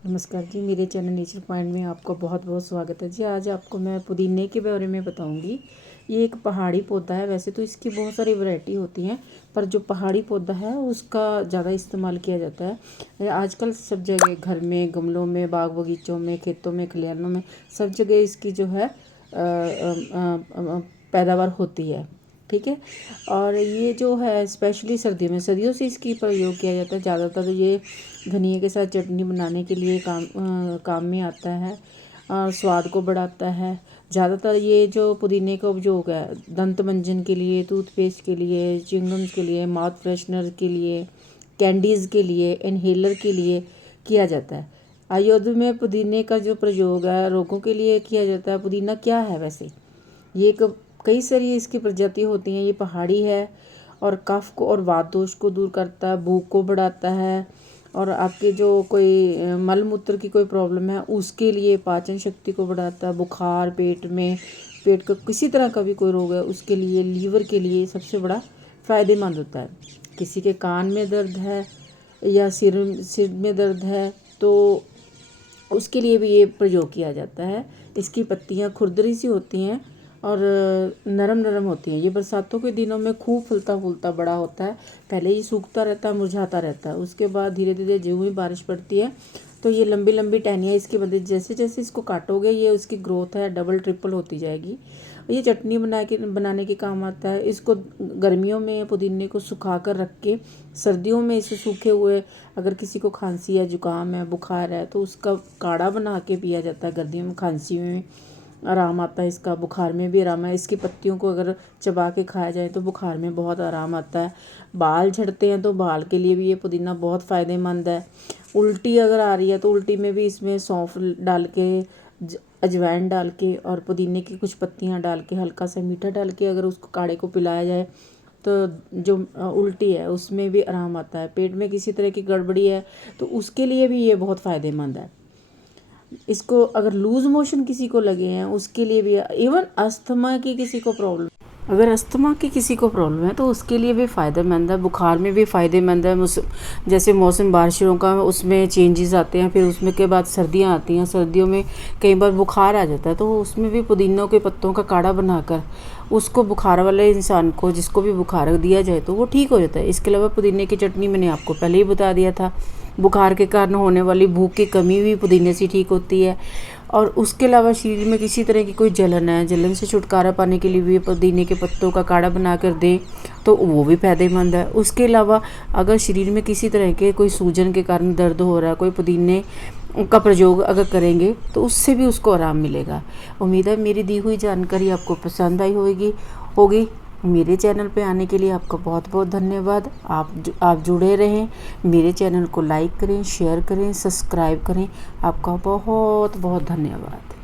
नमस्कार जी, मेरे channel nature point में आपका बहुत बहुत स्वागत है जी। आज आपको मैं पुदीने के बारे में बताऊंगी। ये एक पहाड़ी पौधा है। वैसे तो इसकी बहुत सारी वैरायटी होती हैं, पर जो पहाड़ी पौधा है उसका ज़्यादा इस्तेमाल किया जाता है आजकल। सब जगह घर में, गमलों में, बाग बगीचों में, खेतों में, खलिहानों में, सब जगह इसकी जो है पैदावार होती है। ठीक है। और ये जो है स्पेशली सर्दियों में, सर्दियों से इसकी प्रयोग किया जाता है। ज़्यादातर ये धनिया के साथ चटनी बनाने के लिए काम में आता है। स्वाद को बढ़ाता है। ज़्यादातर ये जो पुदीने का उपयोग है दंत मंजन के लिए, टूथपेस्ट के लिए, च्युइंगम्स के लिए, माउथ फ्रेशनर के लिए, कैंडीज़ के लिए, इनहेलर के लिए किया जाता है। आयुर्वेद में पुदीने का जो प्रयोग है रोगों के लिए किया जाता है। पुदीना क्या है वैसे? ये एक कई सारी इसकी प्रजाति होती हैं। ये पहाड़ी है और कफ को और वात दोष को दूर करता है, भूख को बढ़ाता है, और आपके जो कोई मल मूत्र की कोई प्रॉब्लम है उसके लिए, पाचन शक्ति को बढ़ाता है, बुखार, पेट का किसी तरह का भी कोई रोग है उसके लिए, लीवर के लिए सबसे बड़ा फ़ायदेमंद होता है। किसी के कान में दर्द है या सिर में दर्द है तो उसके लिए भी ये प्रयोग किया जाता है। इसकी पत्तियाँ खुरदरी सी होती हैं और नरम नरम होती हैं। ये बरसातों के दिनों में खूब फूलता फूलता बड़ा होता है। पहले ये सूखता रहता है, मुरझाता रहता है। उसके बाद धीरे धीरे जो ही बारिश पड़ती है तो ये लंबी लंबी टहनियाँ इसकी बनती, जैसे जैसे इसको काटोगे ये उसकी ग्रोथ है डबल ट्रिपल होती जाएगी। ये चटनी बनाने के काम आता है। इसको गर्मियों में पुदीने को सुखा कर रख के सर्दियों में इसे सूखे हुए, अगर किसी को खांसी या जुकाम है, बुखार है, तो उसका काढ़ा बना के पिया जाता है। गर्मियों में खांसी में आराम आता है इसका, बुखार में भी आराम है। इसकी पत्तियों को अगर चबा के खाया जाए तो बुखार में बहुत आराम आता है। बाल झड़ते हैं तो बाल के लिए भी ये पुदीना बहुत फ़ायदेमंद है। उल्टी अगर आ रही है तो उल्टी में भी इसमें सौंफ डाल के, अजवाइन डाल के और पुदीने की कुछ पत्तियां डाल के, हल्का सा मीठा डाल के अगर उसको काढ़े को पिलाया जाए तो जो उल्टी है उसमें भी आराम आता है। पेट में किसी तरह की गड़बड़ी है तो उसके लिए भी ये बहुत फ़ायदेमंद है। इसको अगर लूज़ मोशन किसी को लगे हैं उसके लिए भी, इवन अस्थमा की किसी को प्रॉब्लम, अगर अस्थमा की किसी को प्रॉब्लम है तो उसके लिए भी फ़ायदेमंद है। बुखार में भी फ़ायदेमंद है। जैसे मौसम बारिशों का, उसमें चेंजेस आते हैं, फिर उसमें के बाद सर्दियाँ आती हैं। सर्दियों में कई बार बुखार आ जाता है तो उसमें भी पुदीनों के पत्तों का काढ़ा बनाकर उसको बुखार वाले इंसान को, जिसको भी बुखार दिया जाए तो वो ठीक हो जाता है। इसके अलावा पुदीने की चटनी मैंने आपको पहले ही बता दिया था। बुखार के कारण होने वाली भूख की कमी भी पुदीने से ठीक होती है। और उसके अलावा शरीर में किसी तरह की कोई जलन है, जलन से छुटकारा पाने के लिए भी पुदीने के पत्तों का काढ़ा बना कर दें तो वो भी फ़ायदेमंद है। उसके अलावा अगर शरीर में किसी तरह के कोई सूजन के कारण दर्द हो रहा है, कोई पुदीने का प्रयोग अगर करेंगे तो उससे भी उसको आराम मिलेगा। उम्मीद है मेरी दी हुई जानकारी आपको पसंद आई होगी। मेरे चैनल पे आने के लिए आपका बहुत बहुत धन्यवाद। आप जुड़े रहें, मेरे चैनल को लाइक करें, शेयर करें, सब्सक्राइब करें। आपका बहुत बहुत धन्यवाद।